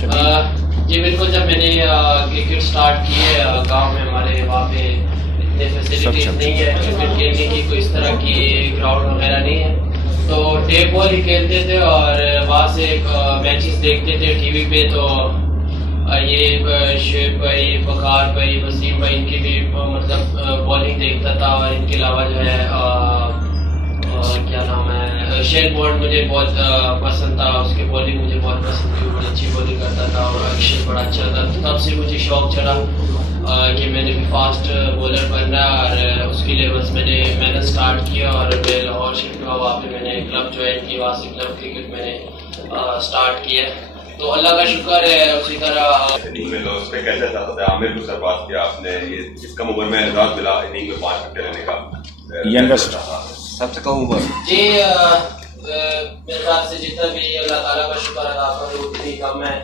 جی بالکل، جب میں نے کرکٹ سٹارٹ کی ہے گاؤں میں ہمارے وہاں پہ اتنے فیسلٹیز نہیں ہے کرکٹ کھیلنے کی، کوئی اس طرح کی گراؤنڈ وغیرہ نہیں ہے، تو ٹیپ بال ہی کھیلتے تھے اور وہاں سے میچز دیکھتے تھے ٹی وی پہ. تو یہ شعیب بھائی، بخار بھائی، وسیم بھائی، ان کی بھی مطلب بالنگ دیکھتا تھا، اور ان کے علاوہ جو ہے کیا نام ہے شیل بورڈ مجھے بہت پسند تھا، اس کی بالنگ مجھے بہت پسند تھی، بہت اچھی بالنگ کرتا تھا اور ایکشن بڑا اچھا تھا. تب سے مجھے شوق چڑھا کہ میں نے بھی فاسٹ بولر بننا ہے، اور اس کے لیے بس میں نے محنت اسٹارٹ کیا اور میں لاہور شفٹ ہوا. وہاں پہ میں نے کلب جوائن کی، وہاں سے کلب کرکٹ میں نے اسٹارٹ کیا. تو اللہ کا شکر ہے. اسی طرح اننگ میں اس پہ کیسے احساس ہوتا ہے؟ عامر کو سرپاس کیا آپ نے، یہ اس کم عمر میں اعزاز ملا اننگ میں 5 وکٹ لینے کا، ینگسٹ سب سے کم عمر. جی میرے خیال سے جتنا بھی اللہ تعالیٰ کا شکر ادا کرو اتنی کم ہے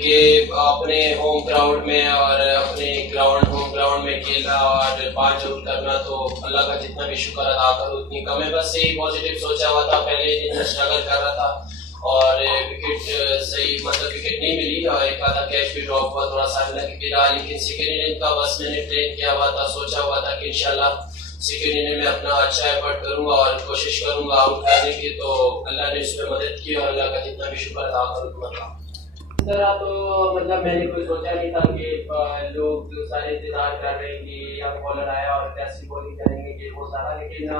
کہ اپنے ہوم گراؤنڈ میں اور اپنے ہوم گراؤنڈ میں کھیلنا اور 5 آؤٹ کرنا، تو اللہ کا جتنا بھی شکر ادا کرو اتنی کم ہے. بس یہی پازیٹیو سوچا ہوا تھا، پہلے دن میں اسٹرگل کر رہا تھا اور وکٹ صحیح مطلب وکٹ نہیں ملی اور ایک آدھا کیچ بھی ڈراپ ہوا، تھوڑا سا گرا، لیکن سیکنڈ اننگ کا بس میں نے ٹرین کیا ہوا تھا، سوچا ہوا تھا کہ انشاءاللہ سیکنڈ اننگ میں اپنا اچھا ایفرٹ کروں گا اور کوشش کروں گا آؤٹ کرنے کی. تو اللہ نے اس میں مدد کی اور اللہ کا جتنا بھی شکر ادا کروں گا. اس طرح تو مطلب میں نے کوئی سوچا نہیں تھا کہ لوگ سارے انتظار کر رہے ہیں کہ یا بالر آیا اور کیسی بالنگ کریں گے کہ وہ سارا، لیکن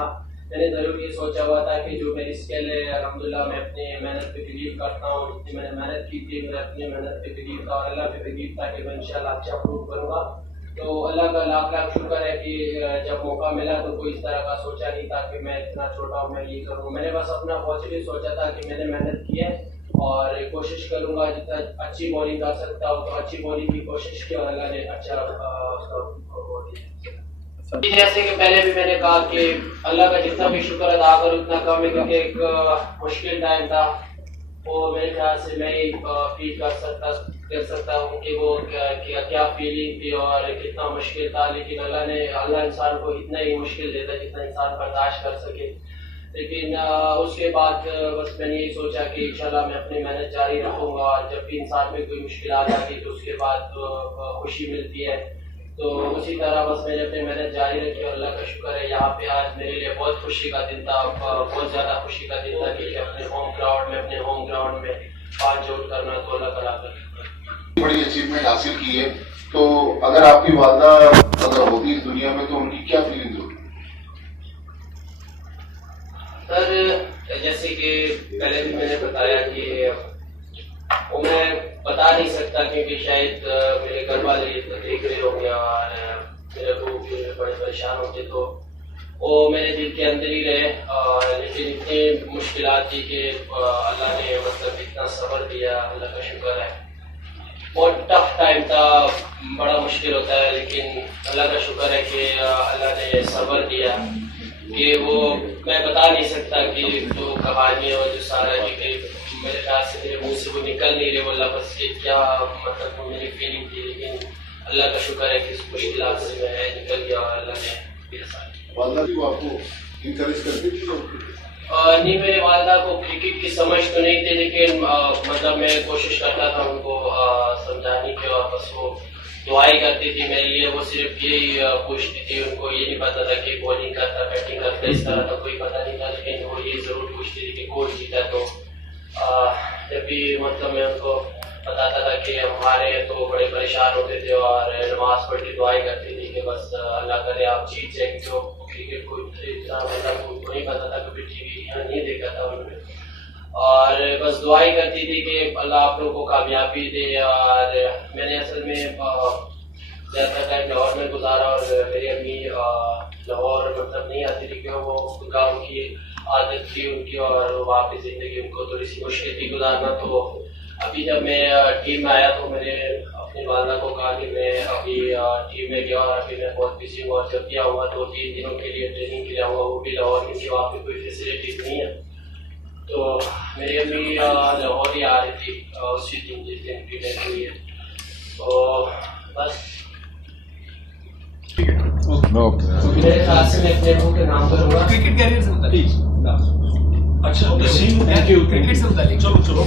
میں نے ضرور یہ سوچا ہوا تھا کہ جو میری اسکل ہے الحمدللہ میں اپنے محنت پہ بلیو کرتا ہوں، جتنی میں نے محنت کی تھی میں اپنی محنت پہ بلیو تھا اور اللہ پہ بلیو تھا کہ میں انشاءاللہ اچھا پروو کروں گا. تو اللہ کا لاکھ لاکھ شکر ہے کہ جب موقع ملا تو کوئی اس طرح کا سوچا نہیں تھا کہ میں اتنا چھوٹا ہوں میں یہ کروں. میں نے بس اپنا پازیٹیو سوچا تھا کہ میں نے محنت کی ہے اور کوشش کروں گا جتنا اچھی بالنگ کر سکتا ہوں تو اچھی بالنگ کی کوشش کی اور اللہ نے اچھا جیسے کہ پہلے بھی میں نے کہا کہ اللہ کا جتنا بھی شکر ادا کروں اتنا کم ہے، کیونکہ ایک مشکل ٹائم تھا وہ میرے خیال سے میں ہی فیل کر سکتا ہوں کہ وہ کیا فیلنگ تھی اور کتنا مشکل تھا. لیکن اللہ انسان کو اتنا ہی مشکل دیتا ہے جتنا انسان برداشت کر سکے. لیکن اس کے بعد بس میں نے یہی سوچا کہ انشاءاللہ میں اپنی محنت جاری رکھوں گا اور جب بھی انسان میں کوئی مشکلات آتی تو اس کے بعد خوشی ملتی ہے. تو اسی طرح بس میں نے اپنی محنت جاری رکھی اور اللہ کا شکر ہے یہاں پہ آج میرے لیے بہت خوشی کا دن تھا، بہت زیادہ خوشی کا دن تھا کہ اپنے ہوم گراؤنڈ میں 5 آؤٹ کرنا، تو اللہ تعالیٰ کا بڑی اچیومنٹ حاصل کی ہے. تو اگر آپ کی والدہ اگر ہوتی اس دنیا میں تو ان کی کیا فیلنگز ہوتی؟ سر جیسے کہ پہلے بھی میں نے بتایا کہ وہ میں بتا نہیں سکتا کیونکہ شاید میرے گھر والے دیکھ رہے ہوں گے اور میرے ابو بھی بڑے پریشان ہوتے تو وہ میرے دل کے اندر ہی رہے. لیکن اتنی مشکلات تھی کہ اللہ نے مطلب اتنا صبر دیا، اللہ کا شکر ہے. بہت ٹف ٹائم تھا، بڑا مشکل ہوتا ہے، لیکن اللہ کا شکر ہے کہ اللہ نے صبر دیا کہ وہ میں بتا نہیں سکتا کہ جو کہانی اور جو سارا کہ میرے خیال سے میرے منہ سے وہ نکل نہیں رہے وہ لفظ کہ کیا مطلب وہ میری فیلنگ تھی. لیکن اللہ کا شکر ہے کہ اس پوری علاق سے میں نکل گیا اور اللہ نے میرے ساتھ. والدہ جی آپ کو انکریج کرتی تھی؟ نہیں، میرے والدہ کو کرکٹ کی سمجھ تو نہیں تھی، لیکن مطلب میں کوشش کرتا تھا ان کو سمجھانے کی اور بس وہ دعائیں کرتی تھی میرے لیے. وہ صرف یہی پوچھتی تھی، ان کو یہ نہیں پتا تھا کہ بالنگ کرتا بیٹنگ کرتا اس طرح کا کوئی پتہ نہیں تھا، لیکن وہ یہ ضرور پوچھتی تھی کہ کون جیتا. تو جب بھی مطلب میں ان کو بتاتا تھا کہ ہم ہارے ہیں تو بڑے پریشان ہوتے تھے اور نماز پڑھ کے دعائیں کرتی تھی کہ بس اللہ کرے آپ جیت جائیں. جو کرکٹ کو مطلب ان کو نہیں پتا تھا، کبھی ٹی وی یہاں نہیں دیکھا تھا انہوں نے، اور بس دعائیں کرتی تھی کہ اللہ آپ لوگوں کو کامیابی دے. اور میں نے اصل میں زیادہ ٹائم لاہور میں گزارا اور میری امی لاہور مطلب نہیں آتی تھی کیوں وہ گاؤں کی عادت تھی ان کی اور وہاں پہ زندگی ان کو تھوڑی سی مشکل تھی گزارنا. تو ابھی جب میں ٹیم میں آیا تو میں نے اپنی والدہ کو کہا کہ میں ابھی ٹیم میں گیا اور ابھی میں بہت بزی ہوں اور جب بھی آؤں گا 2-3 دنوں کے لیے ٹریننگ کے لیے آؤں گا، وہ بھی لاہور کیونکہ وہاں پہ کوئی فیسلٹیز نہیں ہے. تو میری امی لاہور ہی آ رہی تھی اسی دن جس دن کی ڈیتھ ہوئی ہے. تو بس میرے خیال سے میں اپنے ابو کے نام کروں گا. کرکٹ کیریئر سے متعلق اچھا کرکٹ سے متعلق چلو